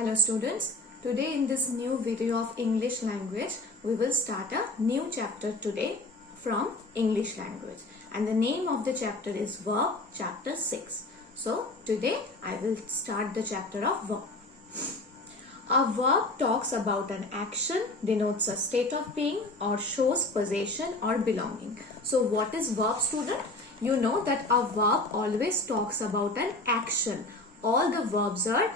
Hello students, today in this new video of English language, we will start a new chapter today from English language, and the name of the chapter is Verb chapter 6. So today I will start the chapter of verb. A verb talks about an action, denotes a state of being or shows possession or belonging. So what is verb, student? You know that a verb always talks about an action. All the verbs are,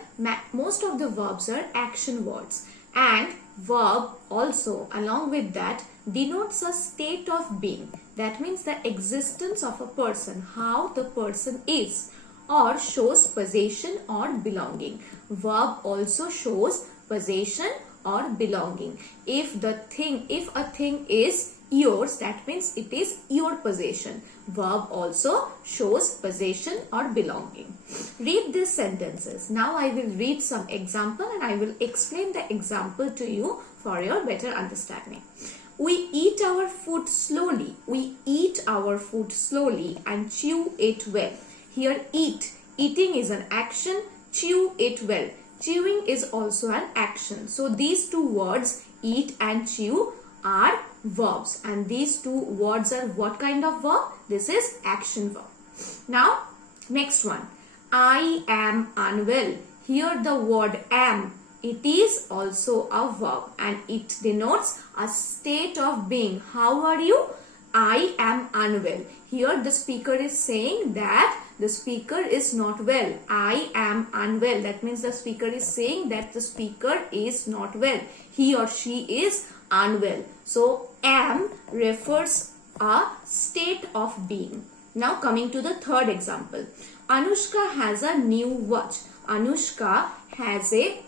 most of the verbs are action words, and verb also along with that denotes a state of being. That means the existence of a person, how the person is, or shows possession or belonging. Verb also shows possession or belonging. If a thing is yours, that means it is your possession. Verb also shows possession or belonging. Read these sentences. Now I will read some example and I will explain the example to you for your better understanding. We eat our food slowly. We eat our food slowly and chew it well. Here eat. Eating is an action. Chew it well. Chewing is also an action. So these two words, eat and chew, are verbs, and these two words are what kind of verb? This is action verb. Now next one, I am unwell. Here the word am, it is also a verb and it denotes a state of being. How are you? I am unwell. Here the speaker is saying that the speaker is not well. I am unwell. That means the speaker is saying that the speaker is not well. He or she is unwell. So am refers a state of being. Now coming to the third example. Anushka has a new watch. Anushka has a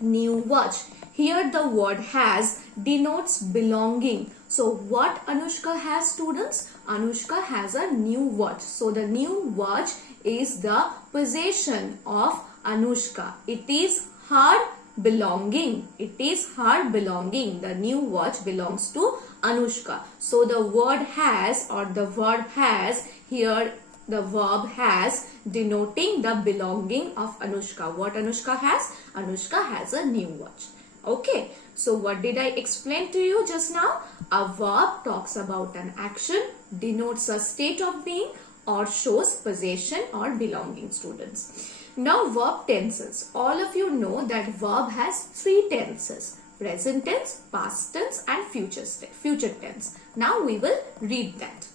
new watch. Here the word has denotes belonging. So what Anushka has, students? Anushka has a new watch. So the new watch is the possession of Anushka. It is her belonging. It is her belonging. The new watch belongs to Anushka. So the word has or the verb has, here the verb has denoting the belonging of Anushka. What Anushka has? Anushka has a new watch. Okay, so what did I explain to you just now? A verb talks about an action, denotes a state of being, or shows possession or belonging, students. Now verb tenses. All of you know that verb has three tenses: present tense, past tense and future tense. Now we will read that.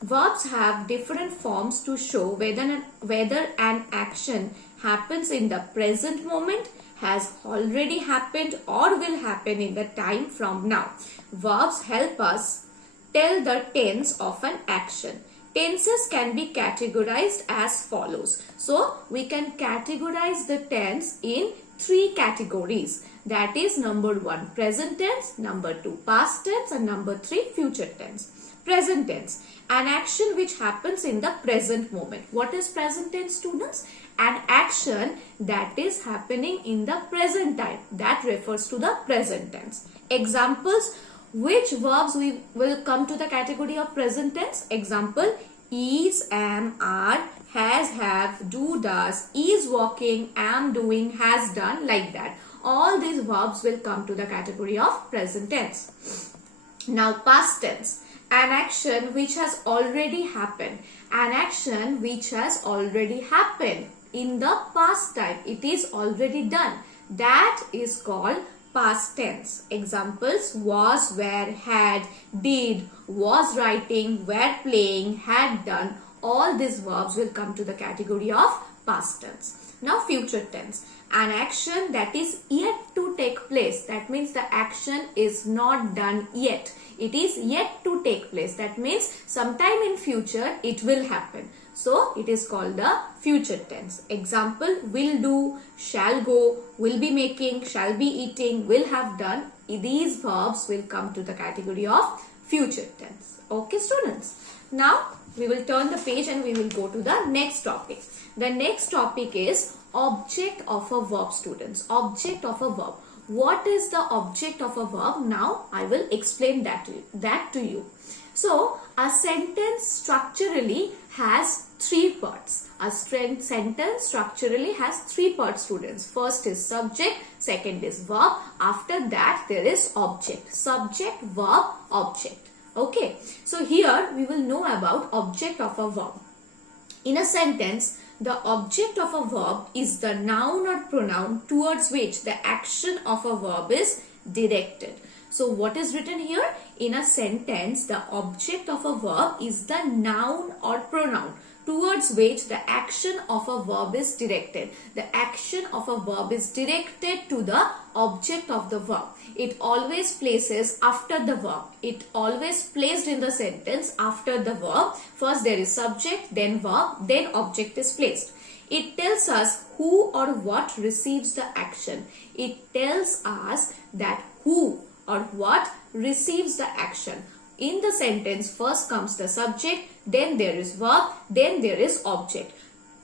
Verbs have different forms to show whether an action happens in the present moment, has already happened or will happen in the time from now. Verbs help us tell the tense of an action. Tenses can be categorized as follows. So we can categorize the tense in three categories. That is number 1 present tense, number 2 past tense and number 3 future tense. Present tense, an action which happens in the present moment. What is present tense, students? An action that is happening in the present time. That refers to the present tense. Examples, which verbs we will come to the category of present tense? Example, is, am, are, has, have, do, does, is walking, am doing, has done, like that. All these verbs will come to the category of present tense. Now past tense, an action which has already happened. An action which has already happened in the past time. It is already done. That is called past tense. Examples, was, were, had, did, was writing, were playing, had done. All these verbs will come to the category of past tense. Now future tense, an action that is yet to take place. That means the action is not done yet. It is yet to take place. That means sometime in future it will happen. So it is called the future tense. Example, will do, shall go, will be making, shall be eating, will have done. These verbs will come to the category of future tense. Okay, students. Now we will turn the page and we will go to the next topic. The next topic is object of a verb, students. Object of a verb. What is the object of a verb? Now I will explain that to you. So a sentence structurally has three parts. A sentence structurally has three parts, students. First is subject, second is verb. After that there is object. Subject, verb, object. Okay. So here we will know about object of a verb. In a sentence, the object of a verb is the noun or pronoun towards which the action of a verb is directed. So what is written here? In a sentence, the object of a verb is the noun or pronoun towards which the action of a verb is directed. The action of a verb is directed to the object of the verb. It always places after the verb. It always placed in the sentence after the verb. First there is subject, then verb, then object is placed. It tells us who or what receives the action. It tells us that who or what receives the action. In the sentence, first comes the subject, then there is verb, then there is object.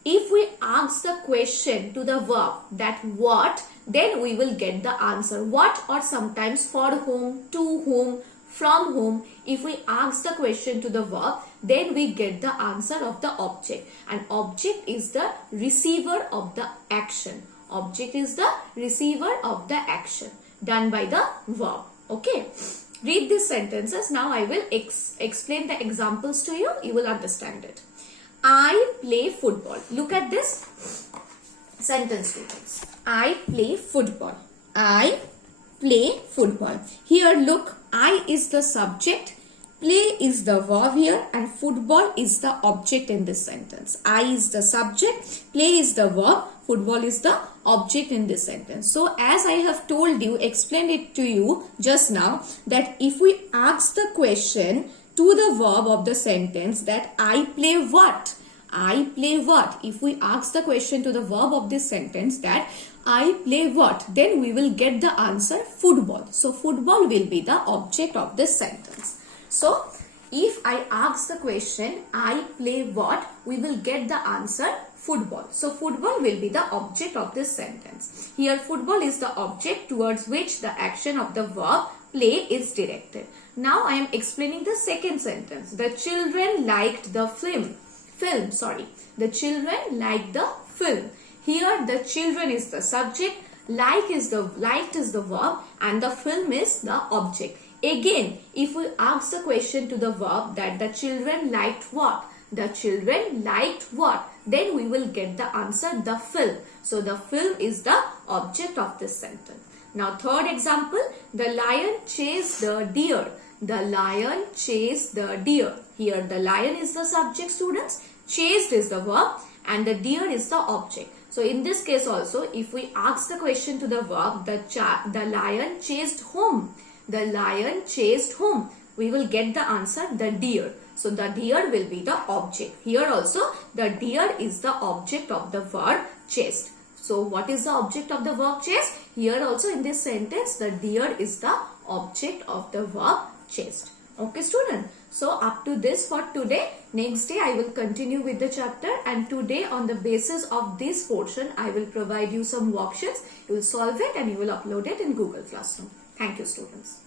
If we ask the question to the verb that what, then we will get the answer. What, or sometimes for whom, to whom, from whom. If we ask the question to the verb, then we get the answer of the object. And object is the receiver of the action. Object is the receiver of the action done by the verb. Okay. Read these sentences. Now I will explain the examples to you. You will understand it. I play football. Look at this sentence, students. I play football. I play football. Here look, I is the subject, play is the verb here, and football is the object in this sentence. I is the subject, play is the verb, football is the object in this sentence. So as I have told you, explained it to you just now, that if we ask the question to the verb of the sentence that I play what? I play what? If we ask the question to the verb of this sentence that I play what? Then we will get the answer football. So football will be the object of this sentence. So if I ask the question I play what? We will get the answer football. So football will be the object of this sentence. Here football is the object towards which the action of the verb play is directed. Now I am explaining the second sentence. The children liked the film. The children liked the film. Here the children is the subject, liked is the verb, and the film is the object. Again, if we ask the question to the verb that the children liked what? The children liked what? Then we will get the answer, the film. So the film is the object of this sentence. Now third example, the lion chased the deer. The lion chased the deer. Here the lion is the subject, students, chased is the verb, and the deer is the object. So in this case also, if we ask the question to the verb, the lion chased whom? The lion chased whom? We will get the answer, the deer. So the deer will be the object. Here also the deer is the object of the verb chased. So what is the object of the verb chased? Here also in this sentence, the deer is the object of the verb chased. Okay, student. So up to this for today. Next day I will continue with the chapter, and today on the basis of this portion I will provide you some worksheets. You will solve it and you will upload it in Google Classroom. Thank you, students.